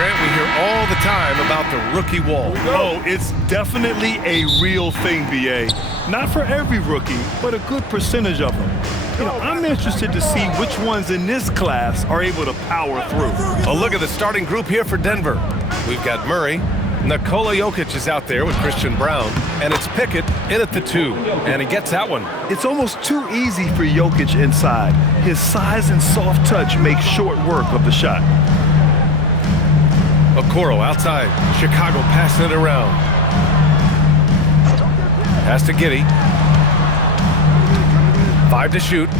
Grant, we hear all the time about the rookie wall. Oh, it's definitely a real thing, B.A. Not for every rookie, but a good percentage of them. You know, I'm interested to see which ones in this class are able to power through. A look at the starting group here for Denver. We've got Murray. Nikola Jokic is out there with Christian Braun, and it's Pickett in at the 2, and he gets that one. It's almost too easy for Jokic inside. His size and soft touch make short work of the shot. Okoro outside. Chicago passing it around. Pass to Giddey. 5 to shoot.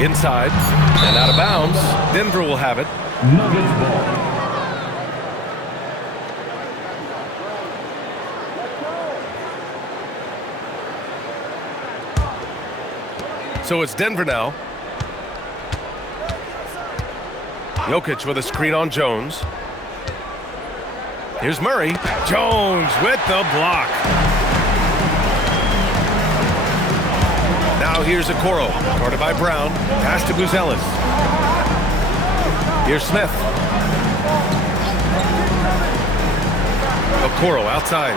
Inside and out of bounds. Denver will have it. Nuggets ball. So it's Denver now. Jokic with a screen on Jones. Here's Murray. Jones with the block. Now here's Okoro. Guarded by Brown. Pass to Buzelis. Here's Smith. Okoro outside.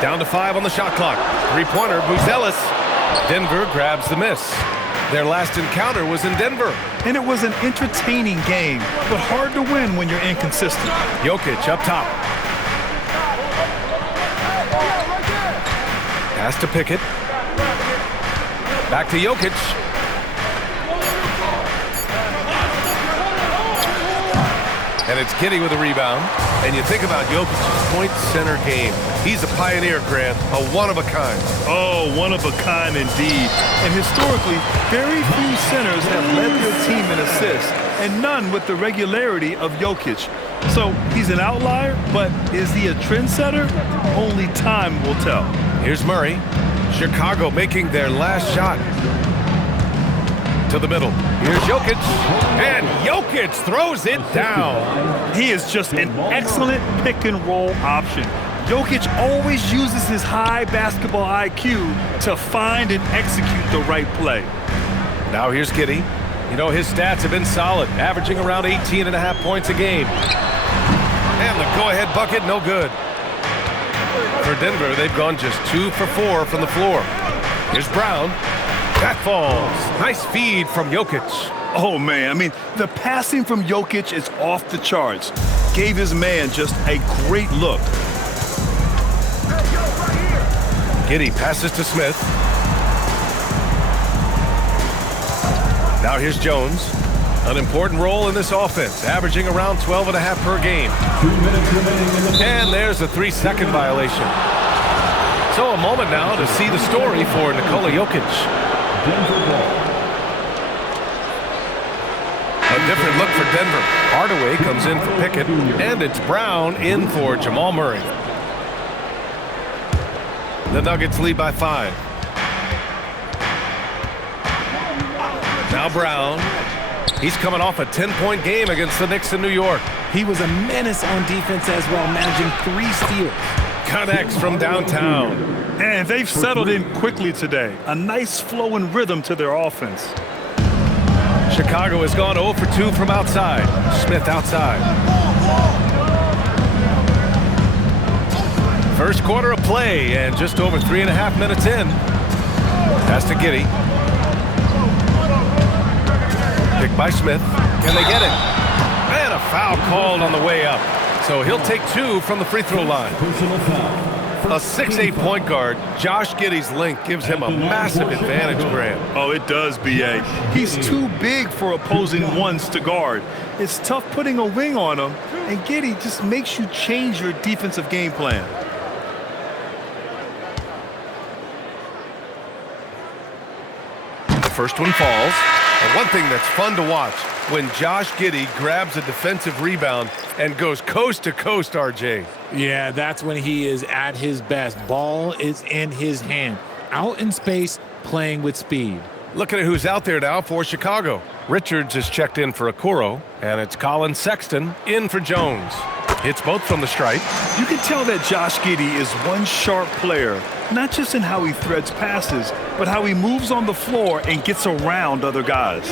Down to 5 on the shot clock. Three-pointer, Buzelis. Denver grabs the miss. Their last encounter was in Denver. And it was an entertaining game, but hard to win when you're inconsistent. Jokic up top. Pass to Pickett. Back to Jokic. And it's Giddey with a rebound. And you think about Jokic's point center game. He's a pioneer, Grant, a one-of-a-kind. Oh, one-of-a-kind indeed. And historically, very few centers have led their team in assists, and none with the regularity of Jokic. So he's an outlier, but is he a trendsetter? Only time will tell. Here's Murray. Chicago making their last shot. To the middle. Here's Jokic. And Jokic throws it down. He is just an excellent pick-and-roll option. Jokic always uses his high basketball IQ to find and execute the right play. Now here's Giddey. You know, his stats have been solid, averaging around 18.5 points a game. And the go-ahead bucket, no good. For Denver, they've gone just 2 for 4 from the floor. Here's Brown. That falls. Nice feed from Jokic. Oh, man, I mean, the passing from Jokic is off the charts. Gave his man just a great look. Giddey passes to Smith. Now here's Jones. An important role in this offense, averaging around 12.5 per game. 2 minutes remaining in the And there's a 3-second violation. So a moment now to see the story for Nikola Jokic. Denver ball. A different look for Denver. Hardaway comes in for Pickett, and it's Brown in for Jamal Murray. The Nuggets lead by 5. Now Brown. He's coming off a 10-point game against the Knicks in New York. He was a menace on defense as well, managing 3 steals. Connects from downtown. And they've settled in quickly today. A nice flow and rhythm to their offense. Chicago has gone 0 for 2 from outside. Smith outside. First quarter of play and just over 3.5 minutes in. Pass to Giddey. Picked by Smith. Can they get it? And a foul called on the way up. So he'll take 2 from the free throw line. Personal foul. A 6'8" point guard, Josh Giddey's length gives him a massive advantage, Grant. Oh, it does, B.A. He's too big for opposing ones to guard. It's tough putting a wing on him, and Giddey just makes you change your defensive game plan. The first one falls. And one thing that's fun to watch, when Josh Giddey grabs a defensive rebound and goes coast to coast, RJ. Yeah, that's when he is at his best. Ball is in his hand. Out in space, playing with speed. Looking at who's out there now for Chicago. Richards is checked in for Okoro, and it's Colin Sexton in for Jones. Hits both from the stripe. You can tell that Josh Giddey is one sharp player, not just in how he threads passes, but how he moves on the floor and gets around other guys.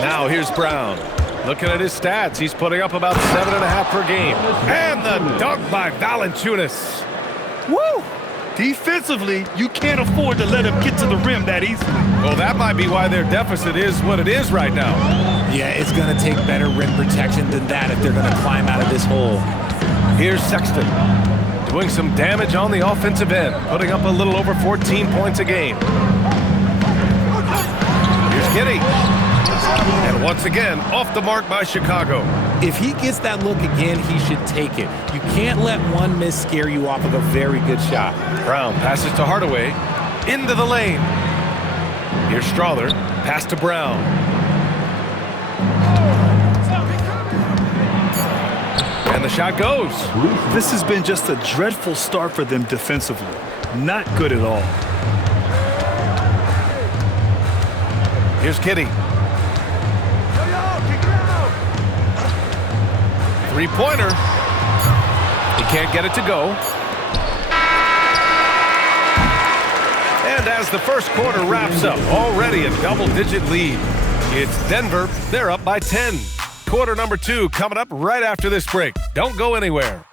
Now here's Brown. Looking at his stats, he's putting up about 7.5 per game. And the dunk by Valanciunas. Woo! Defensively, you can't afford to let him get to the rim that easily. Well, that might be why their deficit is what it is right now. Yeah, it's going to take better rim protection than that if they're going to climb out of this hole. Here's Sexton doing some damage on the offensive end, putting up a little over 14 points a game. Here's Giddey. And once again, off the mark by Chicago. If he gets that look again, he should take it. You can't let one miss scare you off of a very good shot. Brown passes to Hardaway. Into the lane. Here's Strawther. Pass to Brown. And the shot goes. This has been just a dreadful start for them defensively. Not good at all. Here's Giddey. Three-pointer. He can't get it to go. And as the first quarter wraps up, already a double-digit lead. It's Denver. They're up by 10. Quarter number 2 coming up right after this break. Don't go anywhere.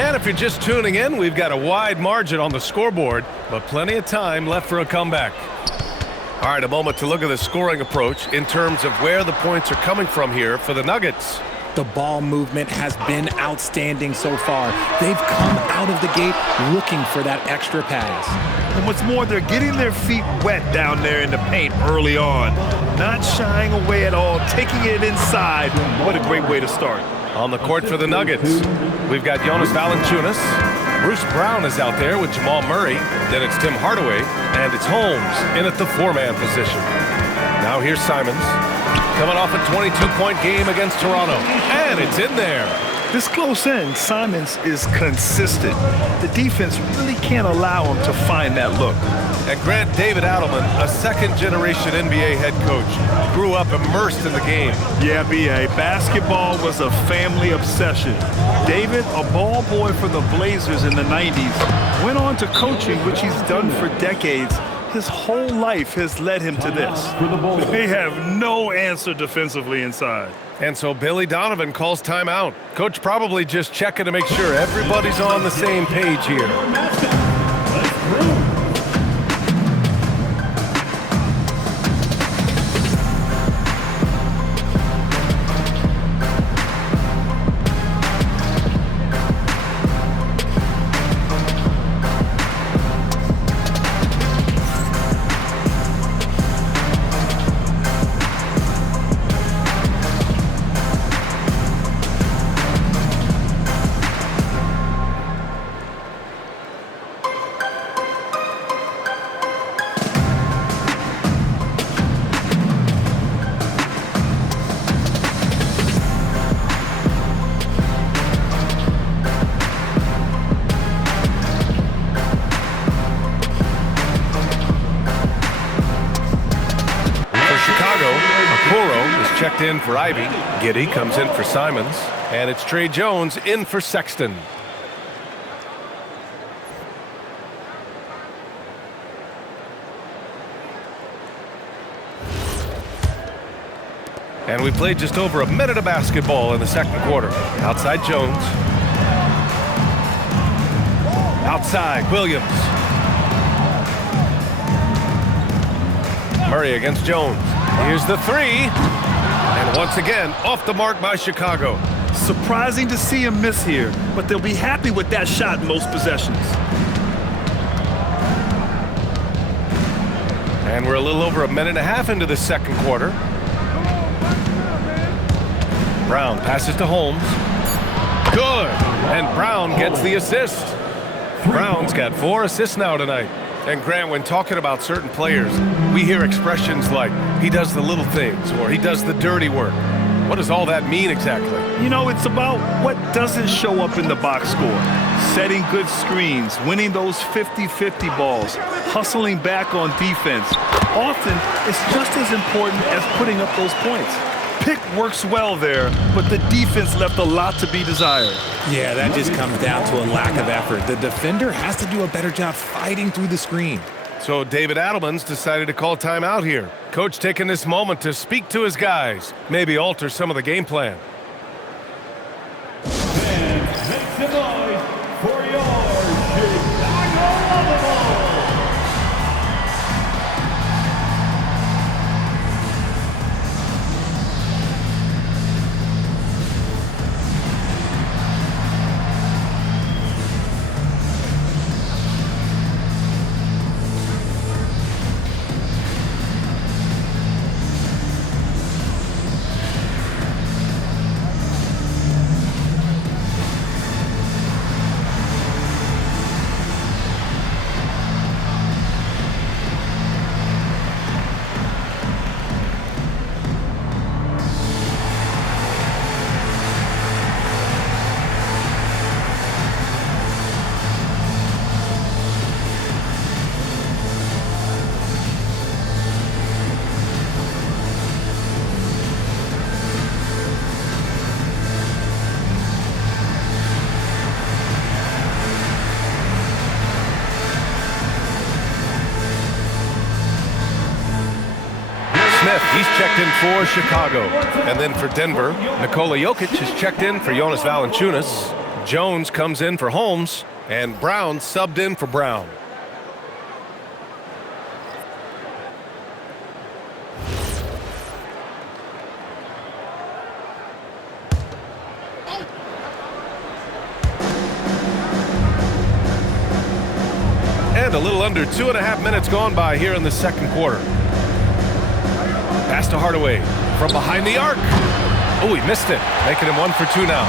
And if you're just tuning in, we've got a wide margin on the scoreboard, but plenty of time left for a comeback. All right, a moment to look at the scoring approach in terms of where the points are coming from here for the Nuggets. The ball movement has been outstanding so far. They've come out of the gate looking for that extra pass. And what's more, they're getting their feet wet down there in the paint early on. Not shying away at all, taking it inside. What a great way to start. On the court for the Nuggets, we've got Jonas Valanciunas. Bruce Brown is out there with Jamal Murray. Then it's Tim Hardaway, and it's Holmes in at the 4-man position. Now here's Simons, coming off a 22-point game against Toronto, and it's in there. This close in, Simons is consistent. The defense really can't allow him to find that look. And Grant David Adelman, a second-generation NBA head coach, grew up immersed in the game. Yeah, B.A., basketball was a family obsession. David, a ball boy for the Blazers in the 90s, went on to coaching, which he's done for decades. His whole life has led him to this. They have no answer defensively inside. And so Billy Donovan calls timeout. Coach probably just checking to make sure everybody's on the same page here. Checked in for Ivy. Giddey comes in for Simons. And it's Trey Jones in for Sexton. And we played just over a minute of basketball in the second quarter. Outside Jones. Outside Williams. Murray against Jones. Here's the three. And once again, off the mark by Chicago. Surprising to see him miss here, but they'll be happy with that shot most possessions. And we're a little over a minute and a half into the second quarter. Brown passes to Holmes. Good. And Brown gets the assist. Brown's got 4 assists now tonight. And Grant, when talking about certain players, we hear expressions like, he does the little things, or he does the dirty work. What does all that mean exactly? You know, it's about what doesn't show up in the box score. Setting good screens, winning those 50-50 balls. hustling back on defense. Often, it's just as important as putting up those points. Pick works well there, but the defense left a lot to be desired. Yeah, that just comes down to a lack of effort. The defender has to do a better job fighting through the screen. So David Adelman's decided to call timeout here. Coach taking this moment to speak to his guys, maybe alter some of the game plan. And make some noise for your Chicago Lavables. Smith, he's checked in for Chicago. And then for Denver, Nikola Jokic has checked in for Jonas Valanciunas. Jones comes in for Holmes, and Brown subbed in for Brown. And a little under 2.5 minutes gone by here in the second quarter. Pass to Hardaway from behind the arc. Oh, he missed it, making him 1 for 2 now.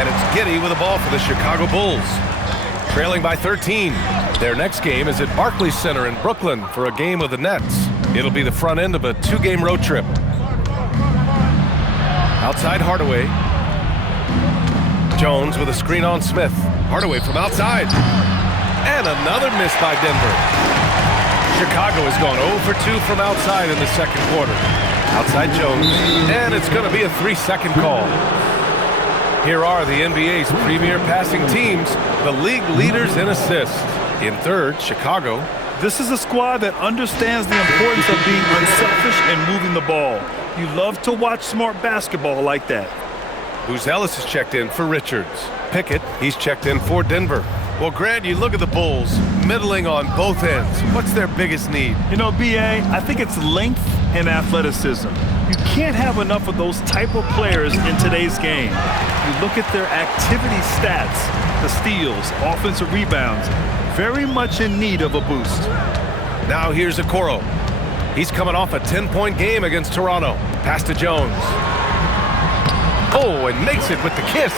And it's Giddey with the ball for the Chicago Bulls. Trailing by 13. Their next game is at Barclays Center in Brooklyn for a game of the Nets. It'll be the front end of a 2-game road trip. Outside Hardaway. Jones with a screen on Smith. Hardaway from outside. And another miss by Denver. Chicago has gone 0 for 2 from outside in the second quarter. Outside Jones, and it's going to be a 3-second call. Here are the NBA's premier passing teams, the league leaders in assists. In third, Chicago. This is a squad that understands the importance of being unselfish and moving the ball. You love to watch smart basketball like that. Buzelis is checked in for Richards. Pickett, he's checked in for Denver. Well, Grant, you look at the Bulls, middling on both ends. What's their biggest need? You know, B.A., I think it's length and athleticism. You can't have enough of those type of players in today's game. You look at their activity stats, the steals, offensive rebounds, very much in need of a boost. Now here's Okoro. He's coming off a 10-point game against Toronto. Pass to Jones. Oh, and makes it with the kiss.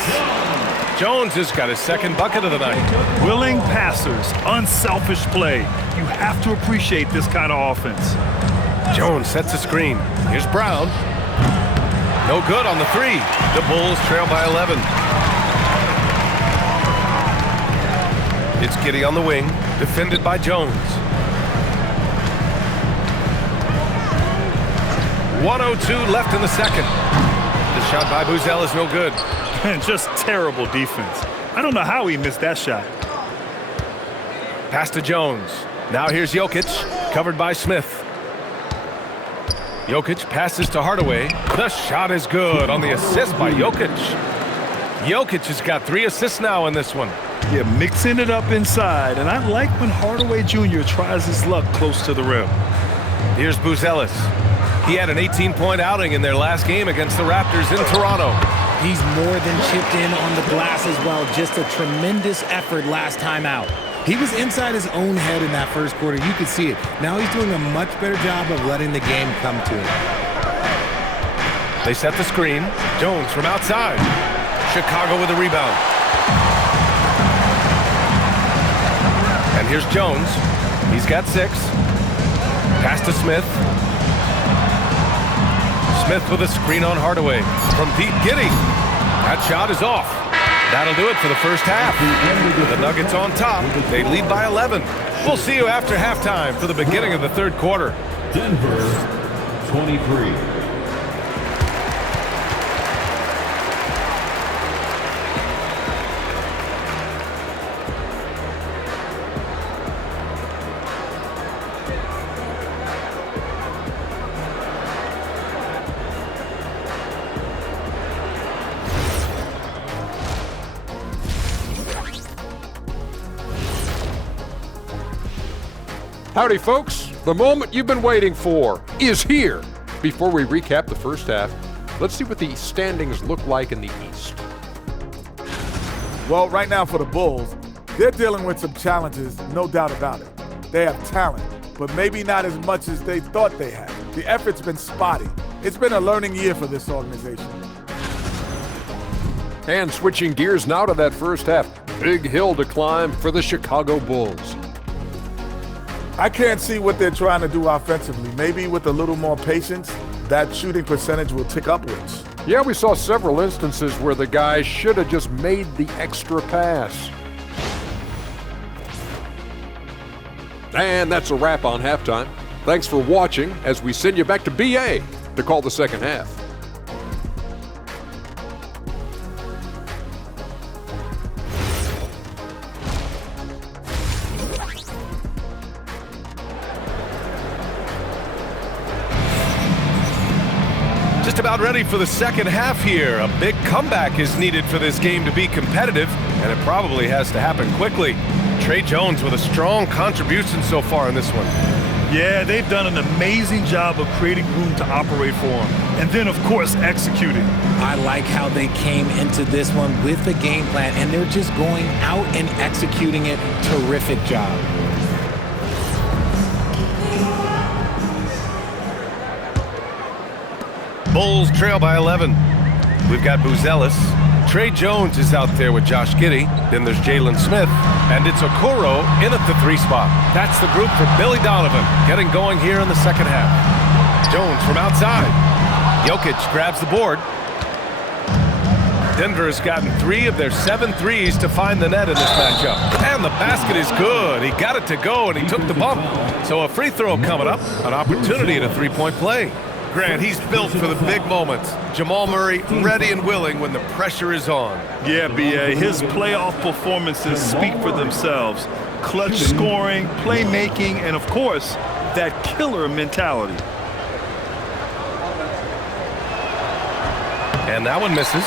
Jones has got his second bucket of the night. Willing passers, unselfish play. You have to appreciate this kind of offense. Jones sets a screen. Here's Brown. No good on the three. The Bulls trail by 11. It's Giddey on the wing, defended by Jones. 1:02 left in the second. The shot by Buzelis is no good. And just terrible defense. I don't know how he missed that shot. Pass to Jones. Now here's Jokic, covered by Smith. Jokic passes to Hardaway. The shot is good on the assist by Jokic. Jokic has got 3 assists now in this one. Yeah, mixing it up inside. And I like when Hardaway Jr. tries his luck close to the rim. Here's Buzelis. He had an 18-point outing in their last game against the Raptors in Toronto. He's more than chipped in on the glass as well. Just a tremendous effort last time out. He was inside his own head in that first quarter. You could see it. Now he's doing a much better job of letting the game come to him. They set the screen. Jones from outside. Chicago with a rebound. And here's Jones. He's got 6. Pass to Smith. Smith with a screen on Hardaway. From deep, Giddey. That shot is off. That'll do it for the first half. The Nuggets on top. They lead by 11. We'll see you after halftime for the beginning of the third quarter. Denver 23. Howdy, folks. The moment you've been waiting for is here. Before we recap the first half, let's see what the standings look like in the East. Well, right now for the Bulls, they're dealing with some challenges, no doubt about it. They have talent, but maybe not as much as they thought they had. The effort's been spotty. It's been a learning year for this organization. And switching gears now to that first half, big hill to climb for the Chicago Bulls. I can't see what they're trying to do offensively. Maybe with a little more patience, that shooting percentage will tick upwards. Yeah, we saw several instances where the guys should have just made the extra pass. And that's a wrap on halftime. Thanks for watching as we send you back to BA to call the second half. Just about ready for the second half here. A big comeback is needed for this game to be competitive, and it probably has to happen quickly. Tre Jones with a strong contribution so far in this one. Yeah, they've done an amazing job of creating room to operate for him. And then, of course, executing. I like how they came into this one with the game plan, and they're just going out and executing it. Terrific job. Bulls trail by 11. We've got Buzelis. Tre Jones is out there with Josh Giddey. Then there's Jalen Smith. And it's Okoro in at the 3 spot. That's the group for Billy Donovan getting going here in the second half. Jones from outside. Jokic grabs the board. Denver has gotten 3 of their 7 threes to find the net in this matchup. And the basket is good. He got it to go, and he took the bump. So a free throw coming up. An opportunity at a 3-point play. Grant, he's built for the big moments. Jamal Murray ready and willing when the pressure is on. Yeah, B.A., his playoff performances speak for themselves. Clutch scoring, playmaking, and of course, that killer mentality. And that one misses.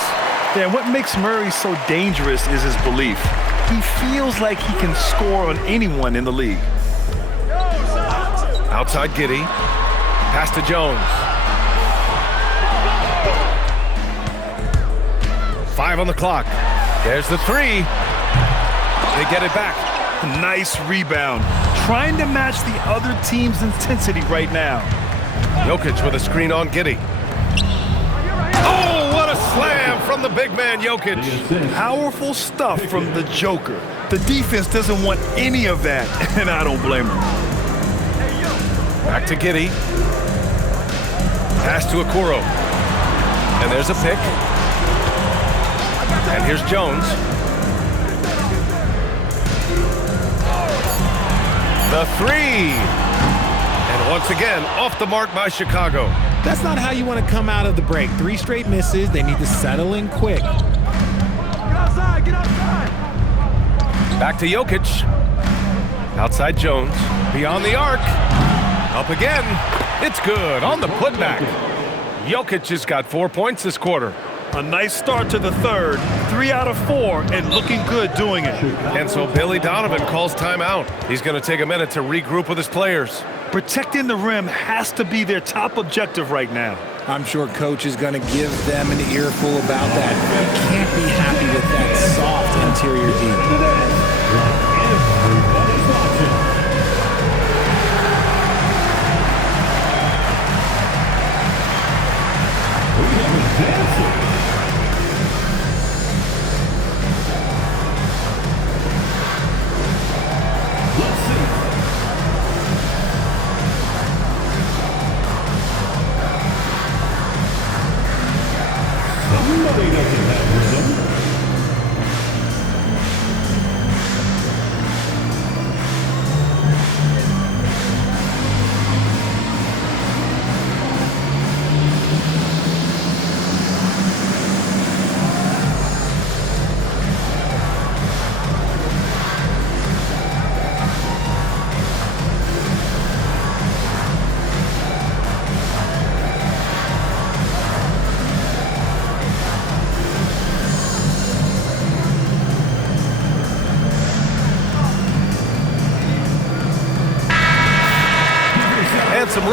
Yeah, what makes Murray so dangerous is his belief. He feels like he can score on anyone in the league. Outside Giddey. Pass to Jones. 5 on the clock. There's the 3. They get it back. Nice rebound. Trying to match the other team's intensity right now. Jokic with a screen on Giddey. Oh, what a slam from the big man, Jokic. Powerful stuff from the Joker. The defense doesn't want any of that, and I don't blame him. Back to Giddey. Pass to Okoro. And there's a pick. And here's Jones. The 3. And once again, off the mark by Chicago. That's not how you want to come out of the break. 3 straight misses. They need to settle in quick. Get outside, get outside. Back to Jokic. Outside Jones. Beyond the arc. Up again. It's good on the putback. Jokic has got 4 points this quarter. A nice start to the third. 3 out of 4 and looking good doing it. And so Billy Donovan calls timeout. He's going to take a minute to regroup with his players. Protecting the rim has to be their top objective right now. I'm sure Coach is going to give them an earful about that. You can't be happy with that soft interior D. Everybody's watching. We have a dancer. Let's see. Somebody doesn't have rhythm.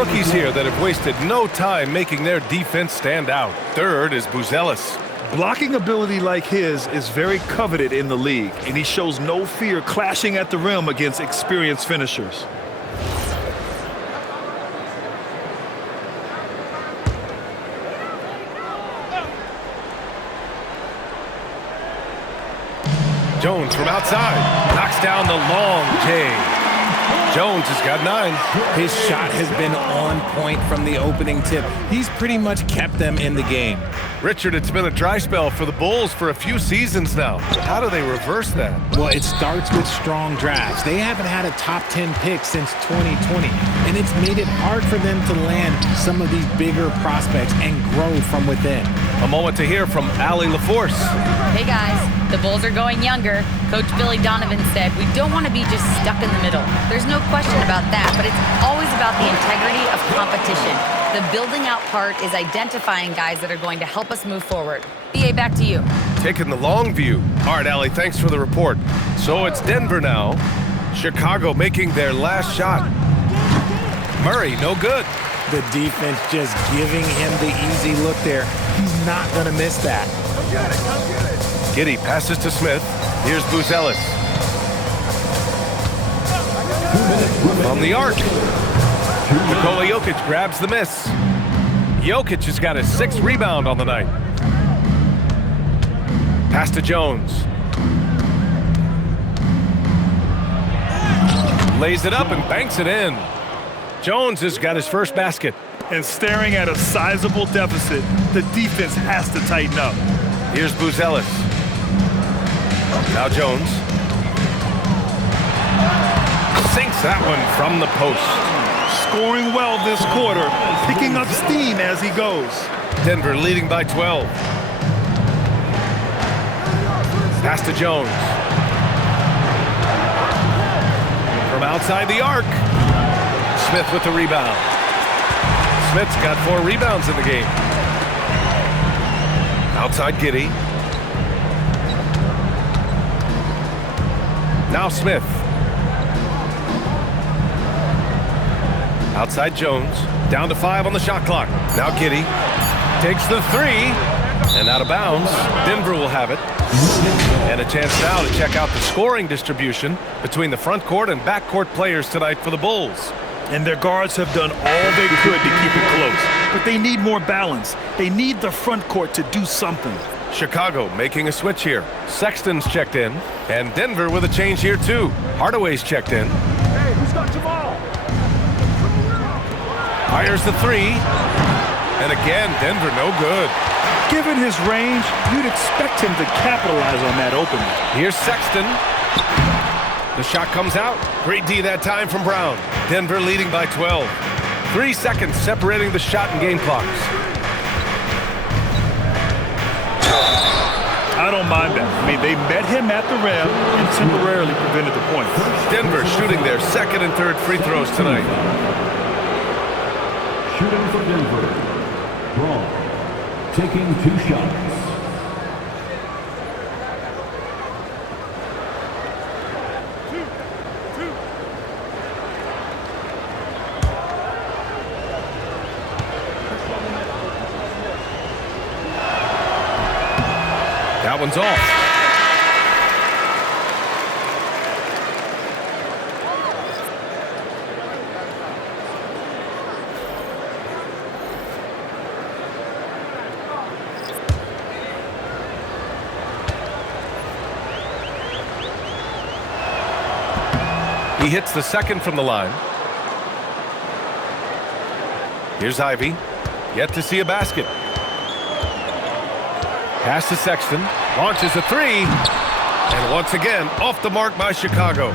rookies here that have wasted no time making their defense stand out. Third is Buzelis. Blocking ability like his is very coveted in the league, and he shows no fear clashing at the rim against experienced finishers. Jones from outside knocks down the long J. Jones has got 9. His shot has been on point from the opening tip. He's pretty much kept them in the game. Richard, it's been a dry spell for the Bulls for a few seasons now. How do they reverse that? Well, it starts with strong drafts. They haven't had a top 10 pick since 2020, and it's made it hard for them to land some of these bigger prospects and grow from within. A moment to hear from Allie LaForce. Hey guys, the Bulls are going younger. Coach Billy Donovan said we don't want to be just stuck in the middle. There's no question about that, but it's always about the integrity of competition. The building out part is identifying guys that are going to help us move forward. BA, back to you. Taking the long view. All right, Allie, thanks for the report. So it's Denver now. Chicago making their last shot. Murray, no good. The defense just giving him the easy look there. He's not going to miss that. Giddey passes to Smith. Here's Buzelis. From the arc. Nikola Jokic grabs the miss. Jokic has got his 6th rebound on the night. Pass to Jones. Lays it up and banks it in. Jones has got his first basket. And staring at a sizable deficit, the defense has to tighten up. Here's Buzelis. Now Jones. Sinks that one from the post. Scoring well this quarter, picking up steam as he goes. Denver leading by 12. Pass to Jones. From outside the arc. Smith with the rebound. Smith's got 4 rebounds in the game. Outside Giddey. Now Smith. Outside Jones. Down to 5 on the shot clock. Now Giddey takes the 3. And out of bounds. Denver will have it. And a chance now to check out the scoring distribution between the front court and back court players tonight for the Bulls. And their guards have done all they could to keep it close. But they need more balance. They need the front court to do something. Chicago making a switch here. Sexton's checked in. And Denver with a change here too. Hardaway's checked in. Hey, who's got Jamal? Fires the 3. And again, Denver no good. Given his range, you'd expect him to capitalize on that opening. Here's Sexton. The shot comes out. Great D that time from Brown. Denver leading by 12. 3 seconds separating the shot and game clocks. I don't mind that. I mean, they met him at the rim and temporarily prevented the point. Denver shooting their 2nd and 3rd free throws tonight. Shooting for Denver. Braun taking 2 shots. That one's off. He hits the 2nd from the line. Here's Ivy. Yet to see a basket. Pass to Sexton. Launches a 3. And once again, off the mark by Chicago.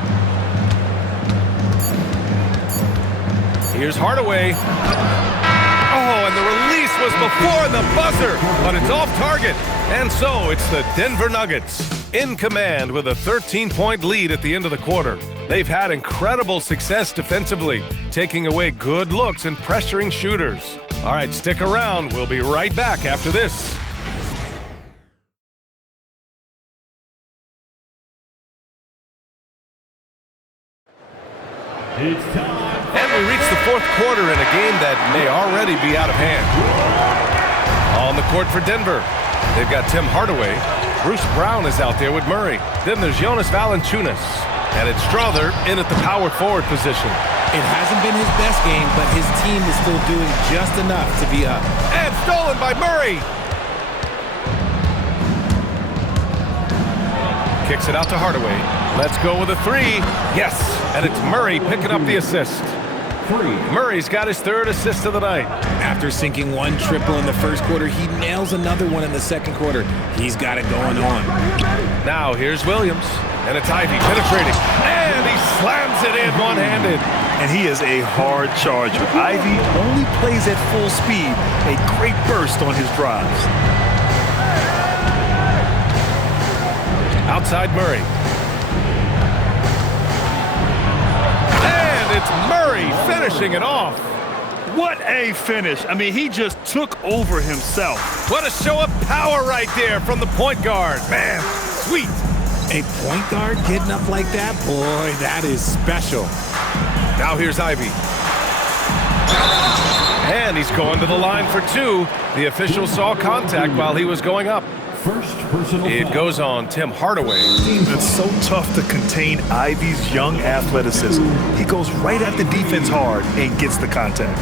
Here's Hardaway. Oh, and the release was before the buzzer, but it's off target. And so it's the Denver Nuggets in command with a 13-point lead at the end of the quarter. They've had incredible success defensively, taking away good looks and pressuring shooters. All right, stick around. We'll be right back after this. It's time. And we reach the fourth quarter in a game that may already be out of hand. On the court for Denver, they've got Tim Hardaway. Bruce Brown is out there with Murray. Then there's Jonas Valanciunas. And it's Strother in at the power forward position. It hasn't been his best game, but his team is still doing just enough to be up. And stolen by Murray. Kicks it out to Hardaway. Let's go with a three. Yes, and it's Murray picking up the assist. Murray's got his third assist of the night. After sinking one triple in the first quarter, he nails another one in the second quarter. He's got it going on. Now here's Williams, and it's Ivy penetrating, and he slams it in one-handed. And he is a hard charger. Ivy only plays at full speed, a great burst on his drives. Outside Murray. And it's Murray finishing it off. What a finish. I mean, he just took over himself. What a show of power right there from the point guard. Man, sweet. A point guard getting up like that? Boy, that is special. Now here's Ivy. And he's going to the line for two. The official saw contact while he was going up. First personal It foul. goes on Tim Hardaway. It's so tough to contain Ivy's young athleticism. He goes right at the defense hard and gets the contact.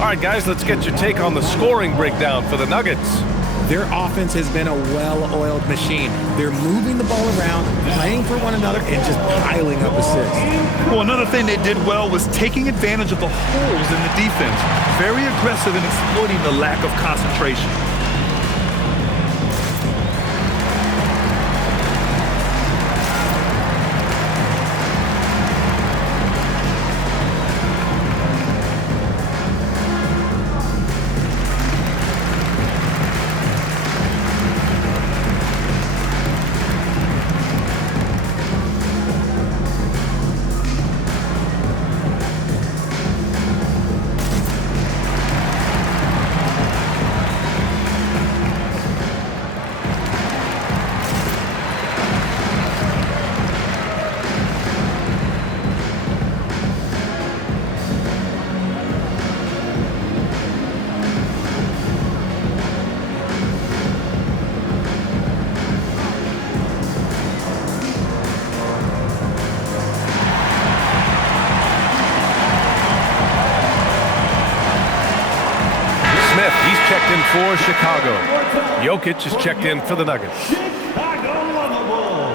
All right, guys, let's get your take on the scoring breakdown for the Nuggets. Their offense has been a well-oiled machine. They're moving the ball around, playing for one another, and just piling up assists. Well, another thing they did well was taking advantage of the holes in the defense. Very aggressive in exploiting the lack of concentration. Checked in for Chicago. Jokic is checked in for the Nuggets. Chicago on the ball.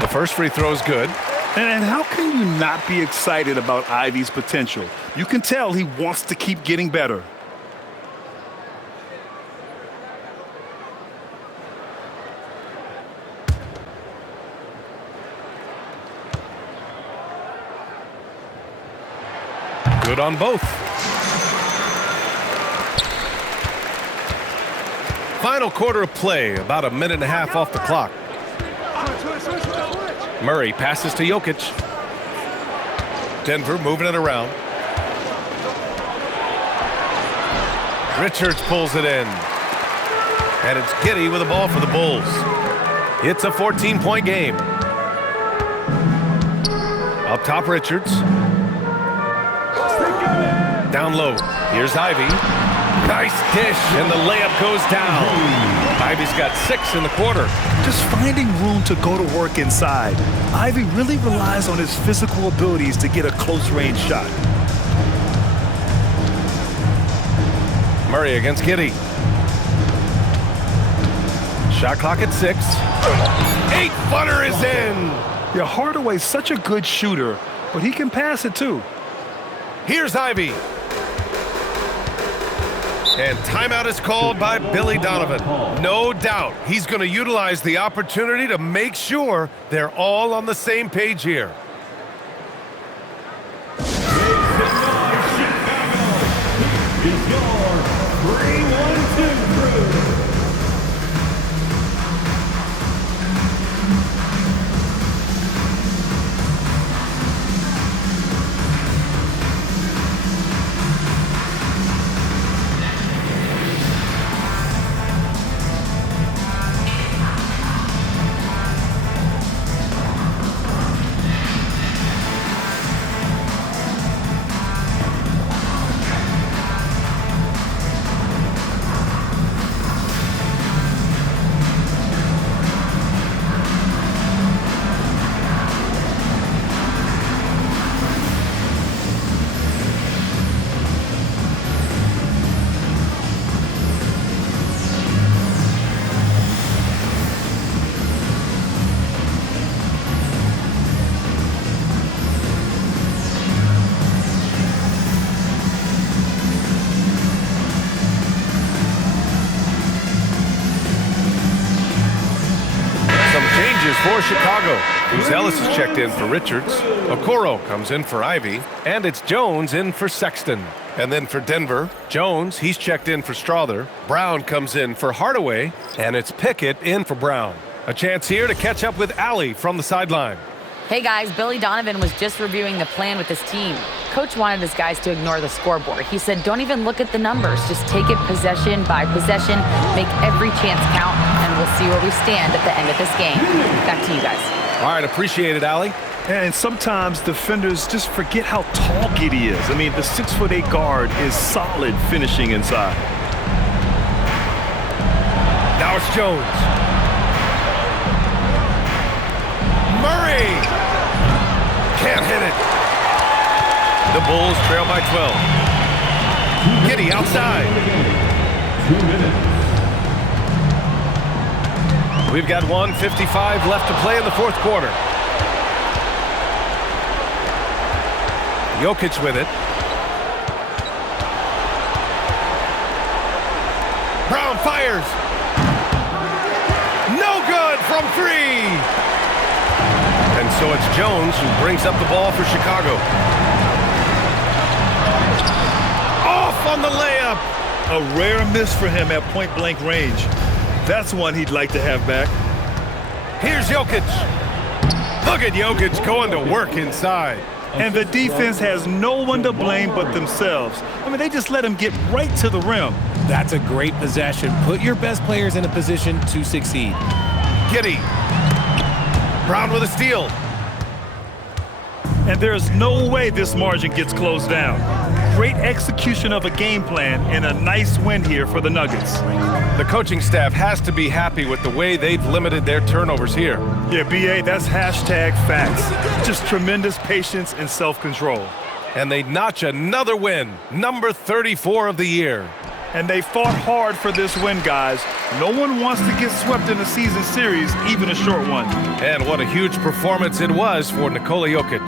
The first free throw is good. And how can you not be excited about Ivy's potential? You can tell he wants to keep getting better. Good on both. Final quarter of play, about a minute and a half off the clock. Murray passes to Jokic. Denver moving it around. Richards pulls it in. And it's Giddey with the ball for the Bulls. It's a 14-point game. Up top, Richards. Down low. Here's Ivy. Nice dish, and the layup goes down. Ivy's got 6 in the quarter. Just finding room to go to work inside. Ivy really relies on his physical abilities to get a close-range shot. Murray against Giddey. Shot clock at 6. 8-footer is in. Yeah, Hardaway's such a good shooter, but he can pass it too. Here's Ivy. And timeout is called by Billy Donovan. No doubt he's going to utilize the opportunity to make sure they're all on the same page here. Is your 3-1-2 crew. Chicago. Cruz Ellis is checked in for Richards. Okoro comes in for Ivy. And it's Jones in for Sexton. And then for Denver, Jones, he's checked in for Strother. Brown comes in for Hardaway. And it's Pickett in for Brown. A chance here to catch up with Allie from the sideline. Hey guys, Billy Donovan was just reviewing the plan with his team. Coach wanted his guys to ignore the scoreboard. He said, don't even look at the numbers. Just take it possession by possession, make every chance count, and we'll see where we stand at the end of this game. Back to you guys. All right, appreciate it, Allie. And sometimes defenders just forget how tall Giddey is. I mean, the 6'8" guard is solid finishing inside. Now it's Jones. Murray can't hit it. The Bulls trail by 12. Giddey outside. 2 minutes. We've got 1:55 left to play in the fourth quarter. Jokic with it. Brown fires. No good from 3. And so it's Jones who brings up the ball for Chicago. Off on the layup. A rare miss for him at point-blank range. That's one he'd like to have back. Here's Jokic. Look at Jokic going to work inside. And the defense has no one to blame but themselves. I mean, they just let him get right to the rim. That's a great possession. Put your best players in a position to succeed. Giddey. Brown with a steal. And there's no way this margin gets closed down. Great execution of a game plan and a nice win here for the Nuggets. The coaching staff has to be happy with the way they've limited their turnovers here. Yeah, B.A., that's hashtag facts. Just tremendous patience and self-control. And they notch another win, number 34 of the year. And they fought hard for this win, guys. No one wants to get swept in a season series, even a short one. And what a huge performance it was for Nikola Jokic.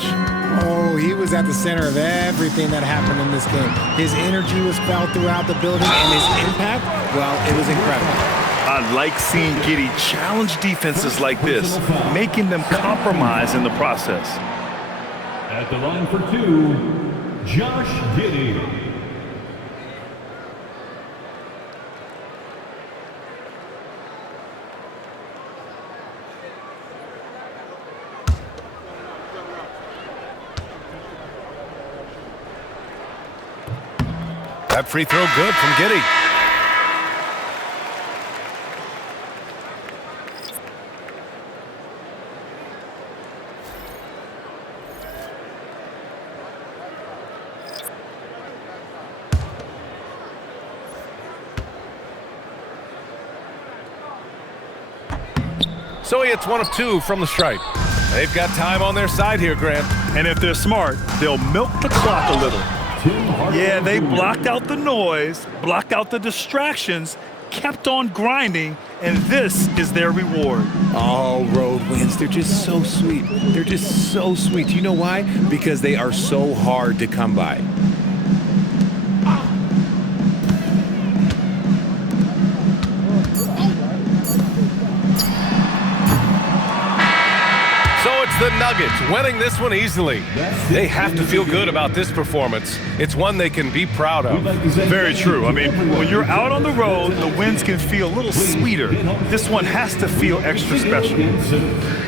Oh, he was at the center of everything that happened in this game. His energy was felt throughout the building, and his impact, well, it was incredible. I like seeing Giddey challenge defenses like this, making them compromise in the process. At the line for 2, Josh Giddey. That free throw good from Giddey. So he hits 1 of 2 from the stripe. They've got time on their side here, Grant. And if they're smart, they'll milk the clock a little. Yeah, they blocked out the noise, blocked out the distractions, kept on grinding, and this is their reward. Oh, road wins. They're just so sweet. They're just so sweet. You know why? Because they are so hard to come by. The Nuggets winning this one easily. They have to feel good about this performance. It's one they can be proud of. Very true. I mean, when you're out on the road, the wins can feel a little sweeter. This one has to feel extra special.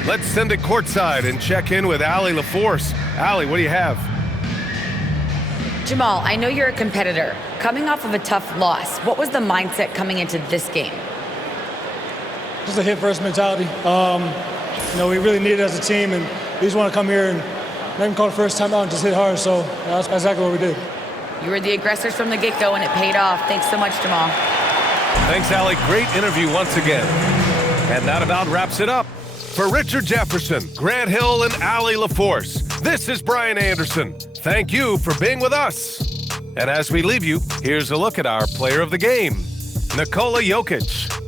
Let's send it courtside and check in with Allie LaForce. Allie, what do you have? Jamal, I know you're a competitor. Coming off of a tough loss, what was the mindset coming into this game? Just a hit-first mentality. You know, we really need it as a team, and we just want to come here and not even call the first time out and just hit hard. So that's exactly what we did. You were the aggressors from the get-go, and it paid off. Thanks so much, Jamal. Thanks, Allie. Great interview once again. And that about wraps it up. For Richard Jefferson, Grant Hill, and Allie LaForce, this is Brian Anderson. Thank you for being with us. And as we leave you, here's a look at our player of the game, Nikola Jokic.